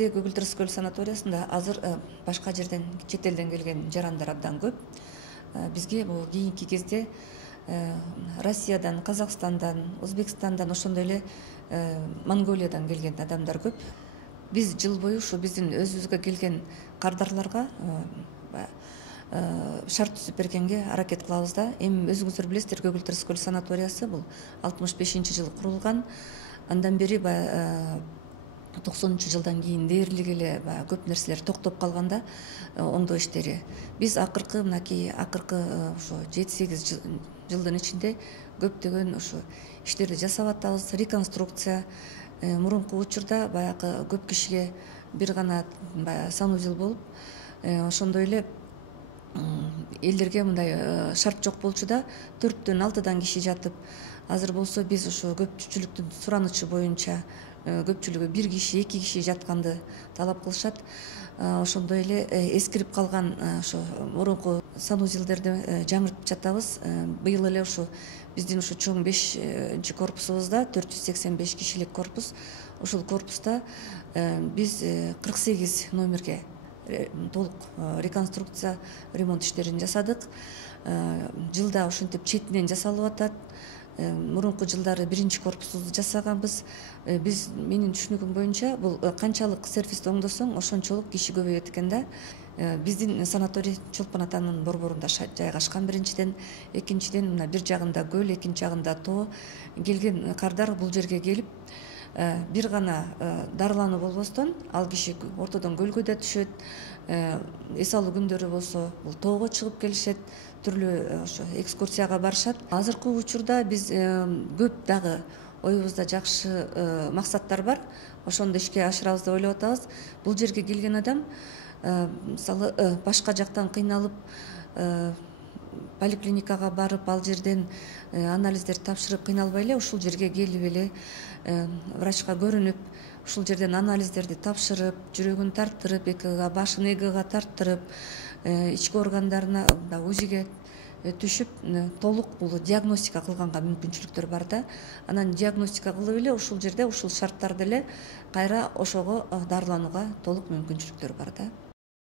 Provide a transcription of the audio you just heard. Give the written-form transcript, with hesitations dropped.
бизде Көгүл көл санаториясында азыр башка жерден, чет элден келген жарандар абдан көп. Бизге бул кийинки кезде Россиядан, Казакстандан, Өзбекстандан, ошондой эле Монголиядан келген адамдар көп. Биз жыл бою ушу биздин өзүбүзгө келген кардарларга шарт түзүп бергенге аракет кылабыз да. Эми өзүңүздөр билесиздер, Көгүл көл санаториясы бул 65-жылы курулган. Андан бери 90-жылдан кийин дээрлик эле көп нерселер токтоп калганда оңдоо иштери. Биз акыркы ошо 7-8 жылдын ичинде көптөгөн ошо иштерди жасап атабыз. Реконструкция, мурунку учурда баягы көп кишиге бир гана санузел болуп, ошондой эле элдерге мындай шарт жок болчу да, 4-6 киши жатып. Азыр болсо биз ошо көпчүлүктүн суранычы боюнча көпчүлүгү 1 киши, 2 киши жатканды талап кылышат. Ошондой эле эскирип калган ошо мурунку санузелдерди жаңыртып жатабыз. Быйыл эле ошо биздин ошо чоң 5-чи корпусубузда 485 кишилик корпус. Ошол корпуста биз 48 номерге толук реконструкция, ремонт иштерин жасадык. Жылда ошентип четинен жасалып атат. Мурунку жылдары 1-чи корпусубузду жасаганбыз. Менин түшүнүгүм боюнча бул канчалык сервисти оңдосоң, ошончолук киши көбөйөт экен да. Биздин санаторий Чолпон атанын борборунда жайгашкан биринчиден, экинчиден мына бир жагында көл, экинчи жагында тоо. Келген кардар бул жерге келип бир гана дарылануу болбостон, ал киши ортодон көлгө да түшөт. Эс алуу күндөрү болсо бул тоого чыгып келишет, түрлүү ошо экскурсияга барышат. Азыркы учурда биз көп дагы оюбузда жакшы максаттар бар. Ошондо ишке ашырабыз деп ойлоп атабыз. Бул жерге келген адам мисалы башка жактан кыйналып поликлиникага барып, ал жерден анализдерди тапшырып кыйналбай эле ушул жерге келип эле врачка көрүнүп, ушул жерден анализдерди тапшырып, жүрөгүн тарттырып, ЭКГга, башын ЭГга тарттырып, ички органдарына УЗИге түшүп, толук бул диагностика кылганга мүмкүнчүлүктөр бар да. Анан диагностика кылып эле ушул жерде ушул шарттарды эле кайра ошого дарыланууга толук мүмкүнчүлүктөр бар да.